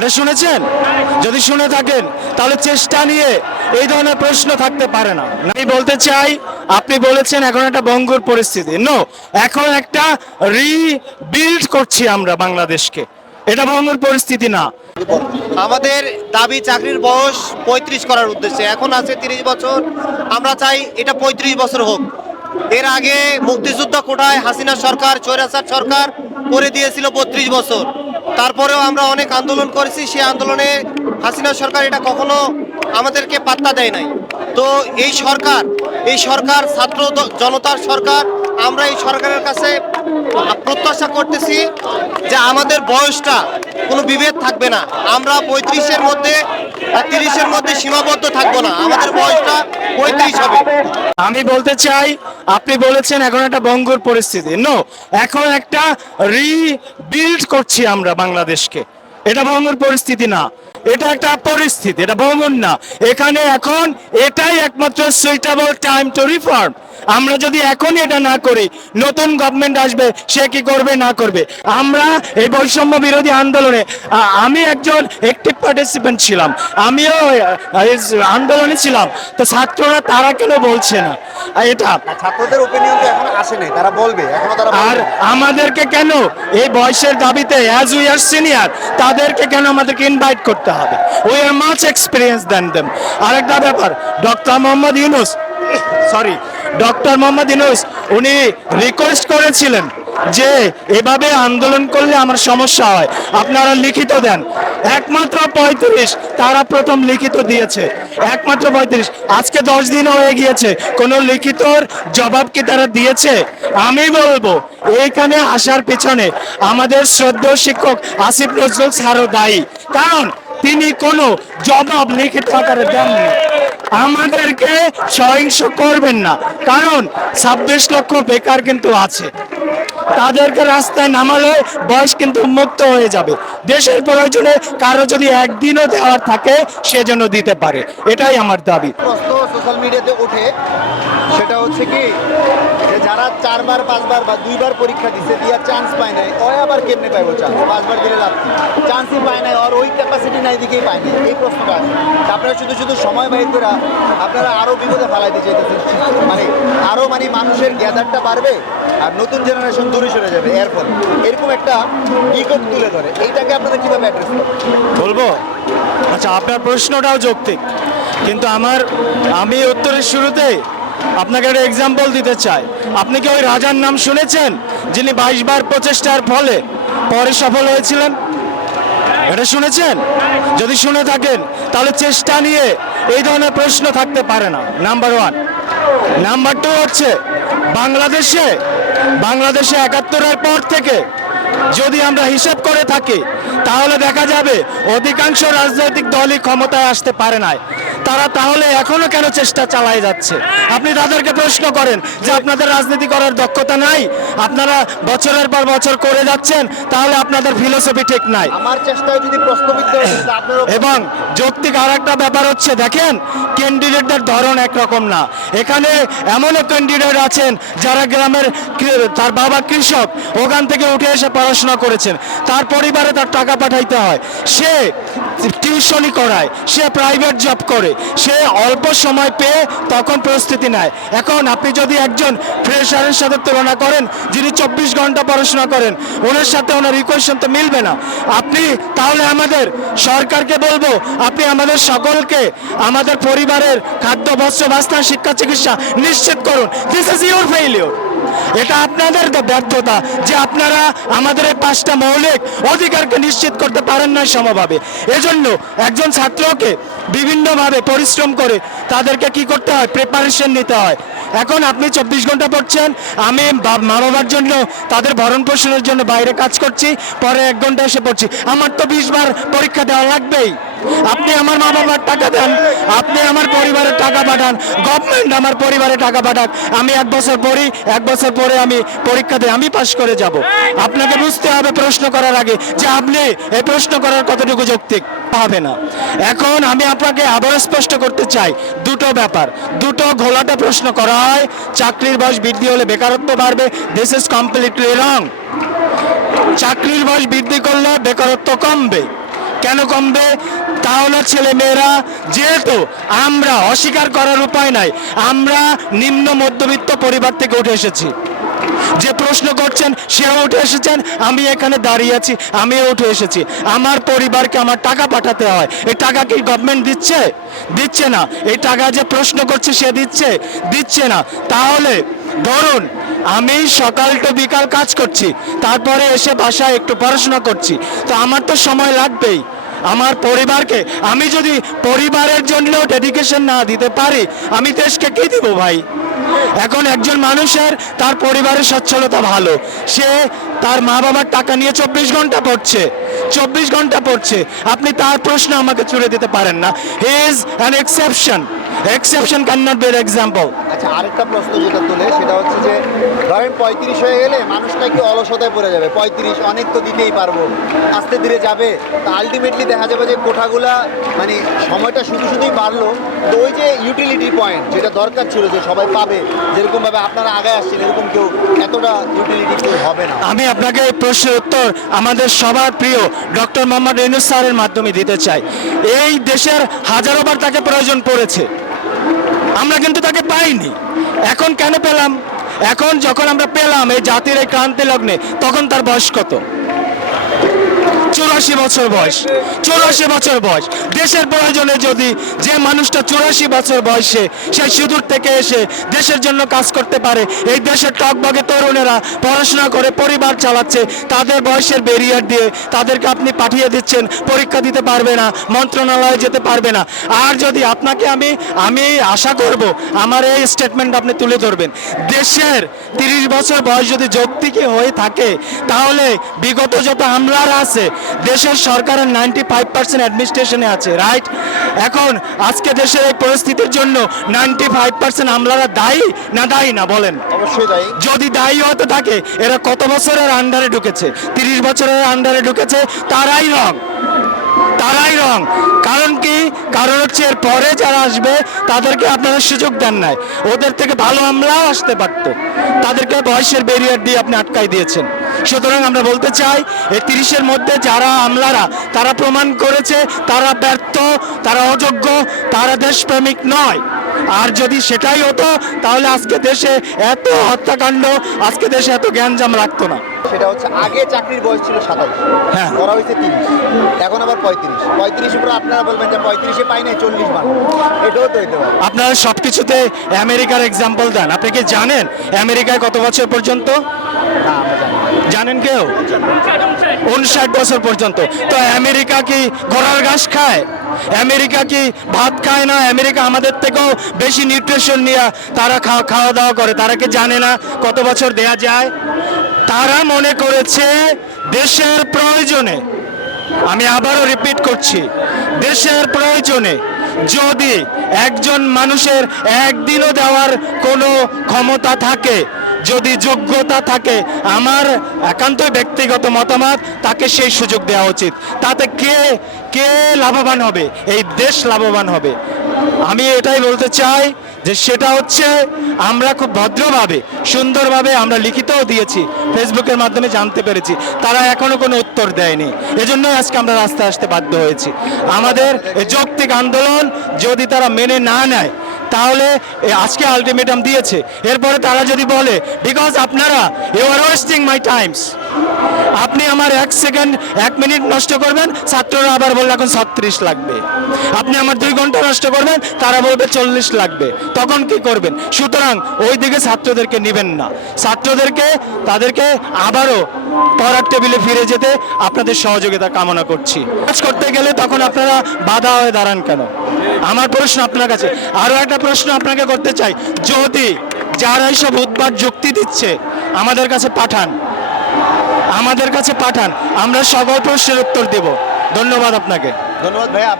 এটা শুনেছেন? যদি শুনে থাকেন তাহলে চেষ্টা নিয়ে এই ধরনের প্রশ্ন থাকতে পারে না। আমি বলতে চাই, আপনি বলেছেন এখন একটা ভঙ্গুর পরিস্থিতি। নো, এখন একটা রিবিল্ড করছি আমরা বাংলাদেশকে, এটা ভঙ্গুর পরিস্থিতি না। আমাদের দাবি চাকরির বয়স 35 করার উদ্দেশ্যে, এখন আছে 30 বছর। আমরা চাই এটা 35 বছর হোক। এর আগে মুক্তিযুদ্ধ কোটায় হাসিনা সরকার, স্বৈরাচার সরকার করে দিয়েছিল 32 বছর। তারপরেও আমরা অনেক আন্দোলন করেছি, সেই আন্দোলনে হাসিনা সরকার এটা কখনো আমাদেরকে পাত্তা দেয় নাই। তো এই সরকার ছাত্র জনতার সরকার। আমরা এই সরকারের কাছে প্রত্যাশা করতেছি যে আমাদের বয়সটা কোনো বিভেদ থাকবে না। আমরা 35-এর মধ্যে 30-এর মধ্যে সীমাবদ্ধ থাকবো না, আমাদের বয়সটা 35 হবে। আমি বলতে চাই, আপনি বলেছেন এখন একটা ভঙ্গুর পরিস্থিতি। নো, এখন একটা রিবিল্ড করছি আমরা বাংলাদেশকে, এটা ভঙ্গুর পরিস্থিতি না। এটা একটা পরিস্থিতি, এটা ভঙ্গুর না। এখানে এখন এটাই একমাত্র সুইটেবল টাইম টু রিফর্ম। আমরা যদি এখনই এটা না করি, নতুন গভর্নমেন্ট আসবে, সে কি করবে না করবে। আমরা এই বৈষম্য বিরোধী আন্দোলনে আমি একজন অ্যাক্টিভ পার্টিসিপেন্ট ছিলাম, আমিও আন্দোলনে ছিলাম। তো ছাত্ররা তারা কেন বলছে না এটা? ছাত্রদের ওপিনিয়ন তো এখনো আসে নাই, তারা বলবে, এখনো তারা আর আমাদেরকে কেন এই বয়সের দাবিতে, অ্যাজ উই আর সিনিয়র, তাদেরকে কেন আমাদেরকে ইনভাইট করতে হবে? We are much experience then them. আরেকটা ব্যাপার, ডক্টর মোহাম্মদ ইউনূস উনি রিকোয়েস্ট করেছিলেন যে এভাবে আন্দোলন করলে আমার সমস্যা হয়, আপনারা লিখিত দেন। একমাত্র 35 তারা প্রথম লিখিত দিয়েছে, একমাত্র 35। আজকে 10 দিন হয়ে গিয়েছে, কোনো লিখিতর জবাব কি তারা দিয়েছে? আমি বলবো এইখানে আসার পিছনে আমাদের শ্রদ্ধেয় শিক্ষক আসিফ নজরুল স্যারও দায়ী, কারণ তিনি কোনো জবাব লিখিত আকারে দেননি। আমাদেরকে সহিংস করবেন না, কারণ 26 লক্ষ বেকার কিন্তু আছে, তাদেরকে রাস্তায় নামালে বয়স কিন্তু উন্মুক্ত হয়ে যাবে। দেশের প্রয়োজনে কারো যদি একদিনও দেওয়ার থাকে সেজন্য দিতে পারে, এটাই আমার দাবি। প্রশ্ন সোশ্যাল মিডিয়াতে ওঠে, সেটা হচ্ছে কি যে যারা 4 বার 5 বার বা 2 বার পরীক্ষা দিছে, দিয়া চান্স পায় নাই, ওই আবার কেমনে পাইবো চান্স? 5 বার দিলে লাভ কি? চান্সই পায় নাই, আর ওই ক্যাপাসিটি নাই দিকেই পায় নাই, এই প্রশ্নটা আছে। আপনারা শুধু শুধু সময় বাইর করে আপনারা আরও বিপদে ফেলাইতে চাইতেছেন, মানে আরও মানে মানুষের গ্যাদারটা বাড়বে আর নতুন জেনারেশন দূরে সরে যাবে। এর ফলে এরকম একটা বিকট তুলে ধরে, এইটাকে আপনারা কিভাবে অ্যাড্রেস করেন বলবো? আচ্ছা, আপনার প্রশ্নটাও যৌক্তিক, কিন্তু আমি উত্তরের শুরুতে আপনাকে একটা এক্সাম্পল দিতে চাই। আপনি কি ওই রাজার নাম শুনেছেন যিনি 22 বার প্রচেষ্টার ফলে পরে সফল হয়েছিলেন? এটা শুনেছেন? যদি শুনে থাকেন তাহলে চেষ্টা নিয়ে এই ধরনের প্রশ্ন থাকতে পারে না, নাম্বার 1। নাম্বার 2 হচ্ছে বাংলাদেশে 71-এর পর থেকে যদি আমরা হিসাব করে থাকি তাহলে দেখা যাবে অধিকাংশ রাজনৈতিক দলই ক্ষমতায় আসতে পারে নাই। তারা তাহলে এখনো কেন চেষ্টা চালিয়ে যাচ্ছে? আপনি তাদেরকে প্রশ্ন করেন যে আপনাদের রাজনীতি করার দক্ষতা নাই, আপনারা বছরের পর বছর করে যাচ্ছেন, তাহলে আপনাদের ফিলোসফি ঠিক নাই। আমার চেষ্টায় যদি প্রশ্নবিদ্ধ এবং যৌক্তিক আর একটা ব্যাপার হচ্ছে, দেখেন ক্যান্ডিডেটদের ধরন একরকম না। এখানে এমনও ক্যান্ডিডেট আছেন যারা গ্রামের, তার বাবা কৃষক, ওখান থেকে উঠে এসে পড়াশোনা করেছেন, তার পরিবারে তার টাকা পাঠাইতে হয়, সে টিউশনি করায়, সে প্রাইভেট জব করে, সে অল্প সময় পেয়ে তখন প্রস্তুতি নেয়। এখন আপনি যদি একজন ফ্রেশারের সাথে তুলনা করেন যিনি 24 ঘন্টা পড়াশোনা করেন, ওনার সাথে ওনার ইকুয়েশন তো মিলবে না। আপনি তাহলে আমাদের সরকারকে বলবো, আপনি আমাদের সকলকে আমাদের পরিবারের খাদ্য, বস্ত্র, বাসস্থান, শিক্ষা, চিকিৎসা নিশ্চিত করুন। This is your failure. এটা আপনাদের ব্যর্থতা যে আপনারা আমাদের এই 5টা মৌলিক অধিকারকে নিশ্চিত করতে পারেন না সমভাবে। এজন্য একজন ছাত্রকে বিভিন্নভাবে পরিশ্রম করে তাদেরকে কি করতে হয়? প্রিপারেশন নিতে হয়। এখন আপনি 24 ঘন্টা পড়ছেন, আমি মা বাবার জন্য, তাদের ভরণ পোষণের জন্য বাইরে কাজ করছি, পরে 1 ঘন্টা এসে পড়ছি, আমার তো 20 বার পরীক্ষা দেওয়া লাগবেই। আপনি আমার মা বাবার টাকা দেন, আপনি আমার পরিবারের টাকা পাঠান, গভর্নমেন্ট আমার পরিবারে টাকা পাঠাক, আমি 1 বছর পড়ি, 1 বছর পরে আমি পরীক্ষা দিই, আমি পাশ করে যাব। আপনাকে বুঝতে হবে প্রশ্ন করার আগে যে আপনি এই প্রশ্ন করার কতটুকু যৌক্তিক পাবে না। এখন আমি আপনাকে আবার স্পষ্ট করতে চাই দুটো ব্যাপার, দুটো ঘোলাটে প্রশ্ন করা হয়। চাকরির বয়স বৃদ্ধি হলে বেকারত্ব বাড়বে, দিস ইজ কমপ্লিটলি রং। চাকরির বয়স বৃদ্ধি করলে বেকারত্ব কমবে, কেন কমবে? তাহলে ছেলে মেয়েরা, যেহেতু আমরা অস্বীকার করার উপায় নাই, আমরা নিম্ন মধ্যবিত্ত পরিবার থেকে উঠে এসেছি। যে প্রশ্ন করছেন সেও উঠে এসেছেন, আমি এখানে দাঁড়িয়ে আছি, আমিও উঠে এসেছি। আমার পরিবারকে আমার টাকা পাঠাতে হয়, এই টাকা কি গভর্নমেন্ট দিচ্ছে? দিচ্ছে না। এই টাকা যে প্রশ্ন করছে সে দিচ্ছে? দিচ্ছে না। তাহলে ধরুন আমি সকাল টু বিকাল কাজ করছি, তারপরে এসে বাসায় একটু পড়াশোনা করছি, তো আমার তো সময় লাগবেই আমার পরিবারকে। আমি যদি পরিবারের জন্য ডেডিকেশন না দিতে পারি, আমি দেশকে কি দিব ভাই? এখন একজন মানুষের তার পরিবারের সচ্ছলতা ভালো, সে তার মা বাবার টাকা নিয়ে 24 ঘন্টা পড়ছে, 24 ঘন্টা পড়ছে, আপনি তার প্রশ্ন আমাকে ছুড়ে দিতে পারেন না। He is an exception, exception can not be an example. আচ্ছা, আরেকটা প্রশ্ন যেটা তোলে সেটা হচ্ছে যে ধরেন 35 হয়ে গেলে মানুষটা কি অলসতায় পড়ে যাবে? 35 অনেক তো দিতেই পারবো, আস্তে ধীরে যাবে, তা আলটিমেটলি দেখা যাবে যে কোঠাগুলা মানে সময়টা শুধু শুধুই বাড়লো, তো ওই যে ইউটিলিটি পয়েন্ট যেটা দরকার ছিল যে সবাই পাবে, যেরকমভাবে আপনারা আগে আসছেন এরকম কেউ এতটা ইউটিলিটি কেউ হবে না। আমি আপনাকে এই প্রশ্নের উত্তর আমাদের সবার প্রিয় ডক্টর মোহাম্মদ ইউনূস স্যারের মাধ্যমে দিতে চাই। এই দেশের হাজারো বার তাকে প্রয়োজন পড়েছে, আমরা কিন্তু তাকে পাইনি। এখন কেন পেলাম? এখন যখন আমরা পেলাম এই জাতির এই ক্রান্তি লগ্নে, তখন তার বয়স কত? 84 বছর বয়স, 84 বছর বয়স। দেশের প্রয়োজনে যদি যে মানুষটা 84 বছর বয়সে সে সুদূর থেকে এসে দেশের জন্য কাজ করতে পারে, এই দেশের টকবগে তরুণেরা পড়াশোনা করে পরিবার চালাচ্ছে, তাদের বয়সের ব্যারিয়ার দিয়ে তাদেরকে আপনি পাঠিয়ে দিচ্ছেন, পরীক্ষা দিতে পারবে না, মন্ত্রণালয়ে যেতে পারবে না। আর যদি আপনাকে আমি আশা করব আমার এই স্টেটমেন্ট আপনি তুলে ধরবেন, দেশের 30 বছর বয়স যদি যৌক্তিকই হয়ে থাকে, তাহলে বিগত যত আমলারা আছে, দেশের সরকারের 95% অ্যাডমিনিস্ট্রেশনে আছে, রাইট? এখন আজকে দেশের এই পরিস্থিতির জন্য 95% আমলারা দায়ী না দায়ী না বলেন? অবশ্যই তাই। যদি দায়ী হতে থাকে, এরা কত বছরের আন্ডারে ঢুকেছে? 30 বছরের আন্ডারে ঢুকেছে, তারাই রং, তারাই রং। কারণ কি? কারণ হচ্ছে এর পরে যারা আসবে তাদেরকে আপনারা সুযোগ দেন নাই, ওদের থেকে ভালো আমলাও আসতে পারত, তাদেরকে বয়সের ব্যারিয়ার দিয়ে আপনি আটকাই দিয়েছেন। সুতরাং আমরা বলতে চাই, এই 30-এর মধ্যে যারা আমলারা, তারা প্রমাণ করেছে তারা ব্যর্থ, তারা অযোগ্য, তারা দেশপ্রেমিক নয়। আর যদি সেটাই হতো, তাহলে আজকে দেশে এত হত্যাকাণ্ড, আজকে দেশে এত জ্ঞানজাম রাখতো না। সেটা হচ্ছে আগে চাকরির বয়স ছিল 27, হ্যাঁ। করা হয়েছে 30, এখন আবার 35 উপরে আপনারা বলবেন যে 35-এ পাই নাই 40 মান, এটাও তো হইতে পারে। আপনারা সবকিছুতে আমেরিকার এক্সাম্পল দেন। আপনি কি জানেন আমেরিকায় কত বছর পর্যন্ত? না, আমরা জানি না। জানেন কেউ? 59 বছর পর্যন্ত। তো আমেরিকা কি ঘোড়ার ঘাস খায়? আমেরিকা কি ভাত খায় না? আমেরিকা আমাদের থেকেও বেশি নিউট্রিশন নিয়ে তারা খাওয়া দাওয়া করে। তারা কি জানে না কত বছর দেয়া যায়? তারা মনে করেছে দেশের প্রয়োজনে, আমি আবারও রিপিট করছি, দেশের প্রয়োজনে যদি একজন মানুষের একদিনও দেওয়ার কোনো ক্ষমতা থাকে, যদি যোগ্যতা থাকে, আমার একান্ত ব্যক্তিগত মতামত, তাকে সেই সুযোগ দেওয়া উচিত। তাতে কে কে লাভবান হবে? এই দেশ লাভবান হবে। আমি এটাই বলতে চাই যে সেটা হচ্ছে আমরা খুব ভদ্রভাবে, সুন্দরভাবে আমরা লিখিতও দিয়েছি, ফেসবুকের মাধ্যমে জানতে পেরেছি, তারা এখনো কোনো উত্তর দেয়নি। এজন্যই আজকে আমরা রাস্তায় আসতে বাধ্য হয়েছি। আমাদের এই যৌক্তিক আন্দোলন যদি তারা মেনে না নেয়, তাহলে আজকে আলটিমেটাম দিয়েছে, এরপরে তারা যদি বলে বিকজ আপনারা you are wasting my times, আপনি আমার 1 সেকেন্ড 1 মিনিট নষ্ট করবেন, ছাত্ররা আবার বললে এখন 36 লাগবে, আপনি আমার 2 ঘন্টা নষ্ট করবেন, তারা বলবে 40 লাগবে, তখন কি করবেন? সুতরাং ওই দিকে ছাত্রদেরকে নেবেন না, ছাত্রদেরকে তাদেরকে আবারও পড়ার টেবিলে ফিরে যেতে আপনাদের সহযোগিতা কামনা করছি। কাজ করতে গেলে তখন আপনারা বাধা হয়ে দাঁড়ান কেন? আমার প্রশ্ন আপনার কাছে। আরও একটা প্রশ্ন আপনাকে করতে চাই, যদি যারা এইসব উদ্ভট যুক্তি দিচ্ছে আমাদের কাছে পাঠান, আমাদের কাছে পাঠান, আমরা সকল প্রশ্নের উত্তর দেব। ধন্যবাদ আপনাকে। ধন্যবাদ ভাইয়া।